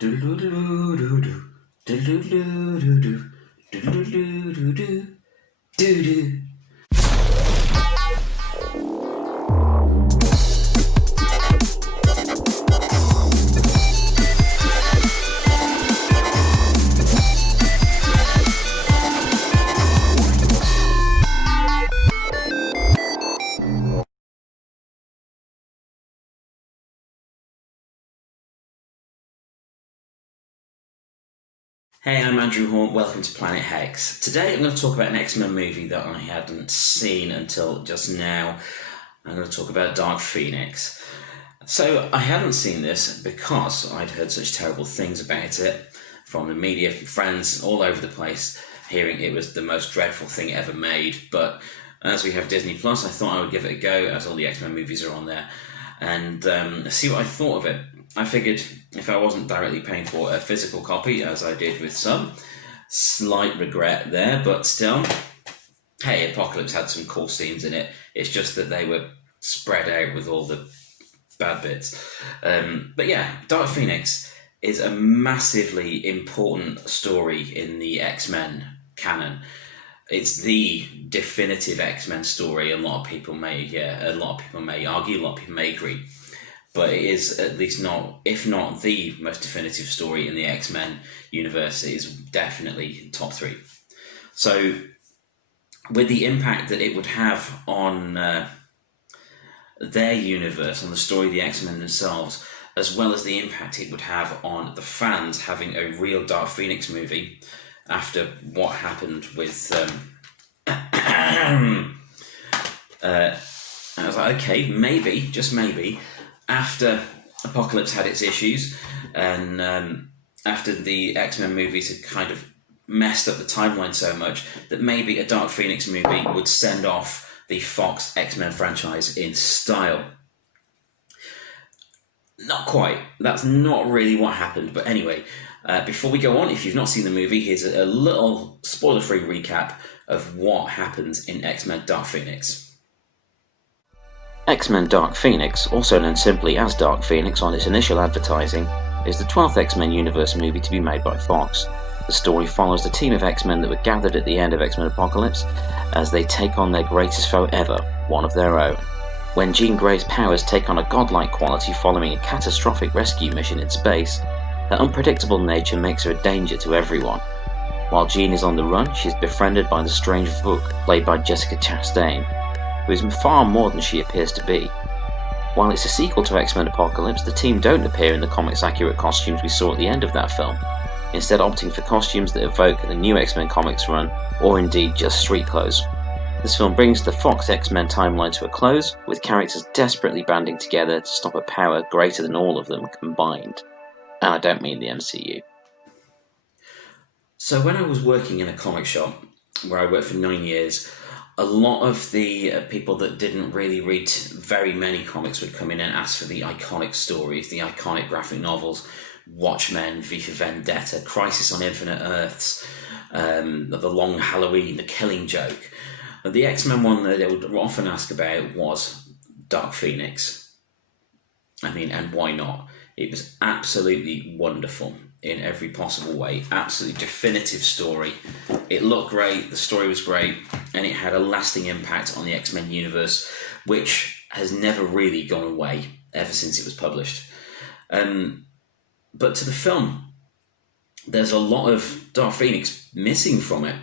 Do-do-do-do-do. Do-do-do-do-do. Do-do-do-do-do. Do-do. Hey, I'm Andrew Horn. Welcome to Planet Hex. Today I'm going to talk about an X-Men movie that I hadn't seen until just now. I'm going to talk about Dark Phoenix. So I hadn't seen this because I'd heard such terrible things about it from the media, from friends all over the place, hearing it was the most dreadful thing ever made. But as we have Disney Plus, I thought I would give it a go, as all the X-Men movies are on there, and see what I thought of it. I figured if I wasn't directly paying for a physical copy, as I did with some, slight regret there, but still, hey, Apocalypse had some cool scenes in it. It's just that they were spread out with all the bad bits. But yeah, Dark Phoenix is a massively important story in the X-Men canon. It's the definitive X-Men story. A lot of people may argue, a lot of people may agree. But it is at least not, if not the most definitive story in the X-Men universe. It is definitely top three. So, with the impact that it would have on their universe, on the story of the X-Men themselves, as well as the impact it would have on the fans having a real Dark Phoenix movie after what happened with... I was like, okay, maybe, just maybe... After Apocalypse had its issues, and after the X-Men movies had kind of messed up the timeline so much, that maybe a Dark Phoenix movie would send off the Fox X-Men franchise in style. Not quite. That's not really what happened. But anyway, before we go on, if you've not seen the movie, here's a little spoiler-free recap of what happens in X-Men Dark Phoenix. X-Men Dark Phoenix, also known simply as Dark Phoenix on its initial advertising, is the 12th X-Men Universe movie to be made by Fox. The story follows the team of X-Men that were gathered at the end of X-Men Apocalypse as they take on their greatest foe ever, one of their own. When Jean Grey's powers take on a godlike quality following a catastrophic rescue mission in space, her unpredictable nature makes her a danger to everyone. While Jean is on the run, she is befriended by the strange Vuk, played by Jessica Chastain, who is far more than she appears to be. While it's a sequel to X-Men Apocalypse, the team don't appear in the comics-accurate costumes we saw at the end of that film, instead opting for costumes that evoke the new X-Men comics run, or indeed just street clothes. This film brings the Fox X-Men timeline to a close, with characters desperately banding together to stop a power greater than all of them combined. And I don't mean the MCU. So when I was working in a comic shop, where I worked for 9 years, a lot of the people that didn't really read very many comics would come in and ask for the iconic stories, the iconic graphic novels, Watchmen, V for Vendetta, Crisis on Infinite Earths, The Long Halloween, The Killing Joke. The X-Men one that they would often ask about was Dark Phoenix. I mean, and why not? It was absolutely wonderful in every possible way. Absolutely definitive story. It looked great, the story was great, and it had a lasting impact on the X-Men universe, which has never really gone away ever since it was published. But to the film, there's a lot of Dark Phoenix missing from it.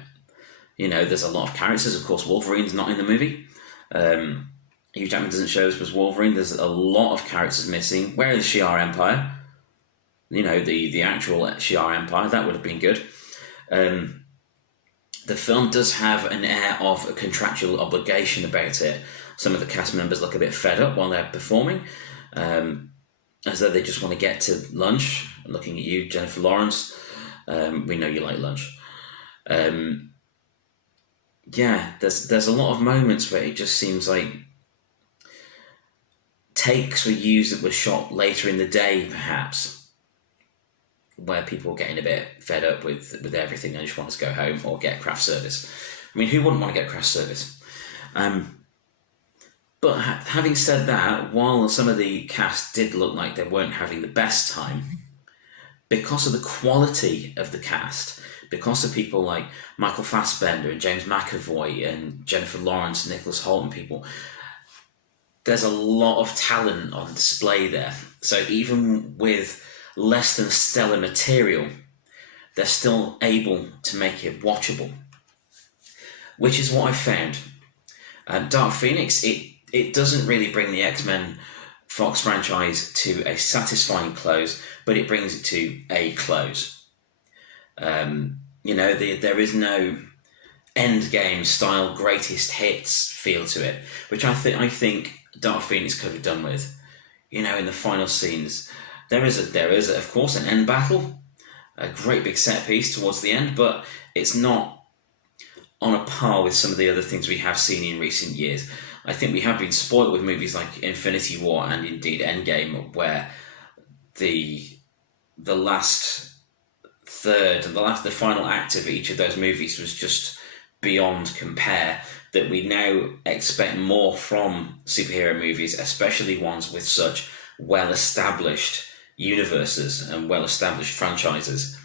You know, there's a lot of characters. Of course, Wolverine's not in the movie. Hugh Jackman doesn't show us as Wolverine. There's a lot of characters missing. Where is Shi'ar Empire? You know, the actual Shi'ar Empire, that would have been good. The film does have an air of a contractual obligation about it. Some of the cast members look a bit fed up while they're performing, as though they just want to get to lunch. I'm looking at you, Jennifer Lawrence. We know you like lunch. Yeah, there's a lot of moments where it just seems like takes were used that were shot later in the day, perhaps, where people are getting a bit fed up with everything and just want to go home or get craft service. I mean, who wouldn't want to get craft service? But having said that, while some of the cast did look like they weren't having the best time, because of the quality of the cast, because of people like Michael Fassbender and James McAvoy and Jennifer Lawrence, Nicholas Hoult and people, there's a lot of talent on display there. So even with less than stellar material, they're still able to make it watchable, which is what I found. Dark Phoenix, it doesn't really bring the X-Men Fox franchise to a satisfying close, but it brings it to a close. There is no Endgame style greatest hits feel to it, which I think Dark Phoenix could have done with. In the final scenes, there is of course an end battle, a great big set piece towards the end, but it's not on a par with some of the other things we have seen in recent years. I think we have been spoilt with movies like Infinity War and indeed Endgame, where the last third and the final act of each of those movies was just beyond compare, that we now expect more from superhero movies, especially ones with such well-established universes and well-established franchises.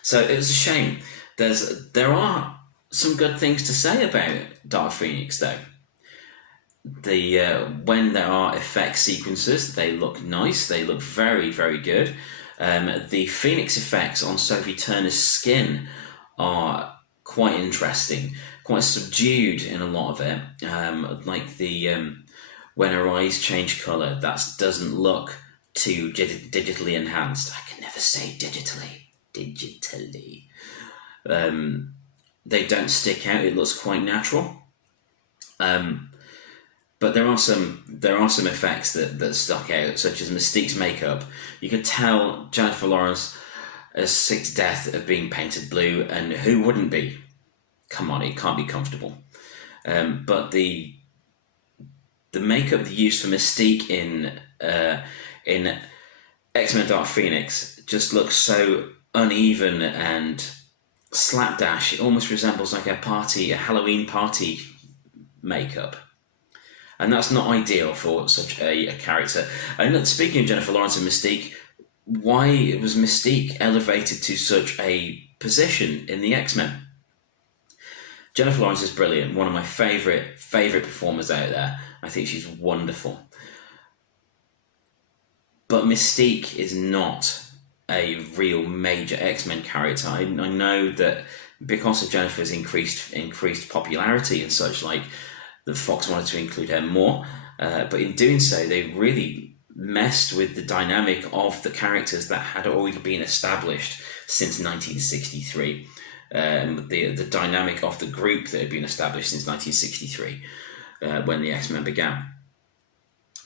So it was a shame. There are some good things to say about Dark Phoenix, though. When there are effect sequences, they look nice. They look very, very good. The Phoenix effects on Sophie Turner's skin are quite interesting, quite subdued in a lot of it. When her eyes change colour, that doesn't look too digitally enhanced. I can never say digitally. They don't stick out. It looks quite natural. But there are some effects that stuck out, such as Mystique's makeup. You could tell Jennifer Lawrence has sick to death of being painted blue, and who wouldn't be? Come on, it can't be comfortable. But the makeup they used for Mystique in X-Men Dark Phoenix just looks so uneven and slapdash. It almost resembles like a Halloween party makeup. And that's not ideal for such a character. And speaking of Jennifer Lawrence and Mystique, why was Mystique elevated to such a position in the X-Men? Jennifer Lawrence is brilliant, one of my favourite performers out there. I think she's wonderful. But Mystique is not a real major X-Men character. I know that because of Jennifer's increased popularity and such, like, that Fox wanted to include her more, but in doing so, they really messed with the dynamic of the characters that had already been established since 1963. The dynamic of the group that had been established since 1963, when the X-Men began.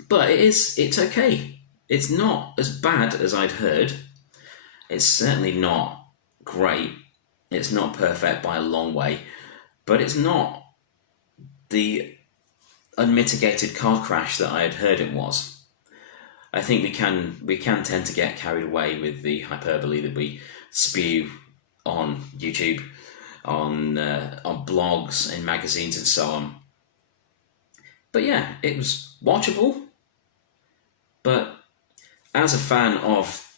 But it's okay. It's not as bad as I'd heard. It's certainly not great. It's not perfect by a long way, but it's not the unmitigated car crash that I had heard it was. I think we can tend to get carried away with the hyperbole that we spew on YouTube, on blogs, in magazines and so on. But yeah, it was watchable. But as a fan of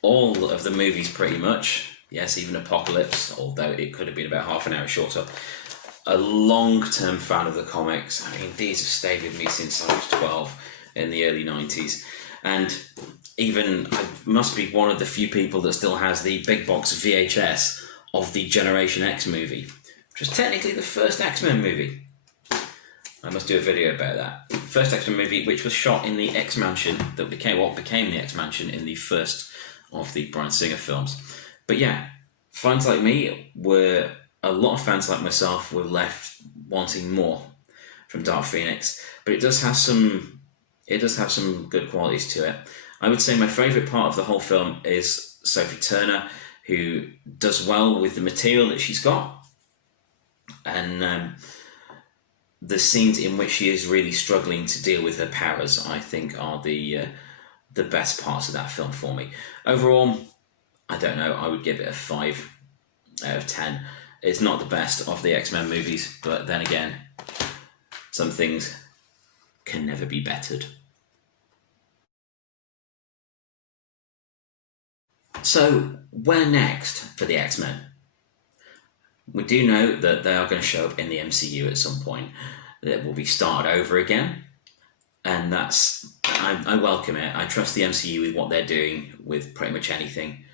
all of the movies pretty much, yes, even Apocalypse, although it could have been about half an hour shorter, a long-term fan of the comics. I mean, these have stayed with me since I was 12 in the early 90s. And even I must be one of the few people that still has the big box VHS of the Generation X movie, which was technically the first X-Men movie. I must do a video about that. First X-Men movie, which was shot in the X-Mansion that became the X-Mansion in the first of the Bryan Singer films. But yeah, fans like me were... A lot of fans like myself were left wanting more from Dark Phoenix, but it does have some good qualities to it. I would say my favourite part of the whole film is Sophie Turner, who does well with the material that she's got, and the scenes in which she is really struggling to deal with her powers, I think, are the best parts of that film for me. Overall, I don't know, I would give it a 5 out of 10. It's not the best of the X-Men movies, but then again, some things can never be bettered. So, where next for the X-Men? We do know that they are going to show up in the MCU at some point. That will be started over again, and I welcome it. I trust the MCU with what they're doing with pretty much anything.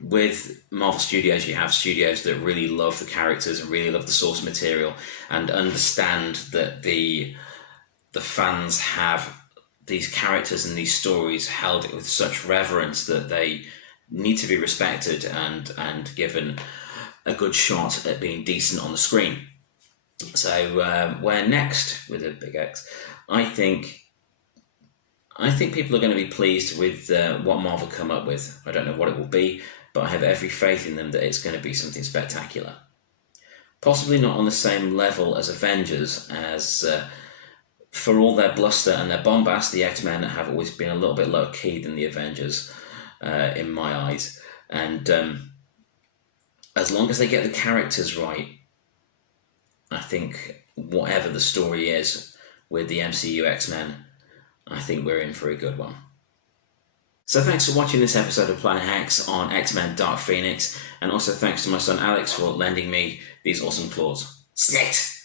With Marvel Studios, you have studios that really love the characters and really love the source material and understand that the fans have these characters and these stories held with such reverence that they need to be respected and given a good shot at being decent on the screen. So where next with a big X? I think people are going to be pleased with what Marvel come up with. I don't know what it will be, but I have every faith in them that it's going to be something spectacular. Possibly not on the same level as Avengers, as for all their bluster and their bombast, the X-Men have always been a little bit lower key than the Avengers in my eyes. And as long as they get the characters right, I think whatever the story is with the MCU X-Men, I think we're in for a good one. So thanks for watching this episode of Planet Hex on X-Men Dark Phoenix, and also thanks to my son Alex for lending me these awesome claws. Snit!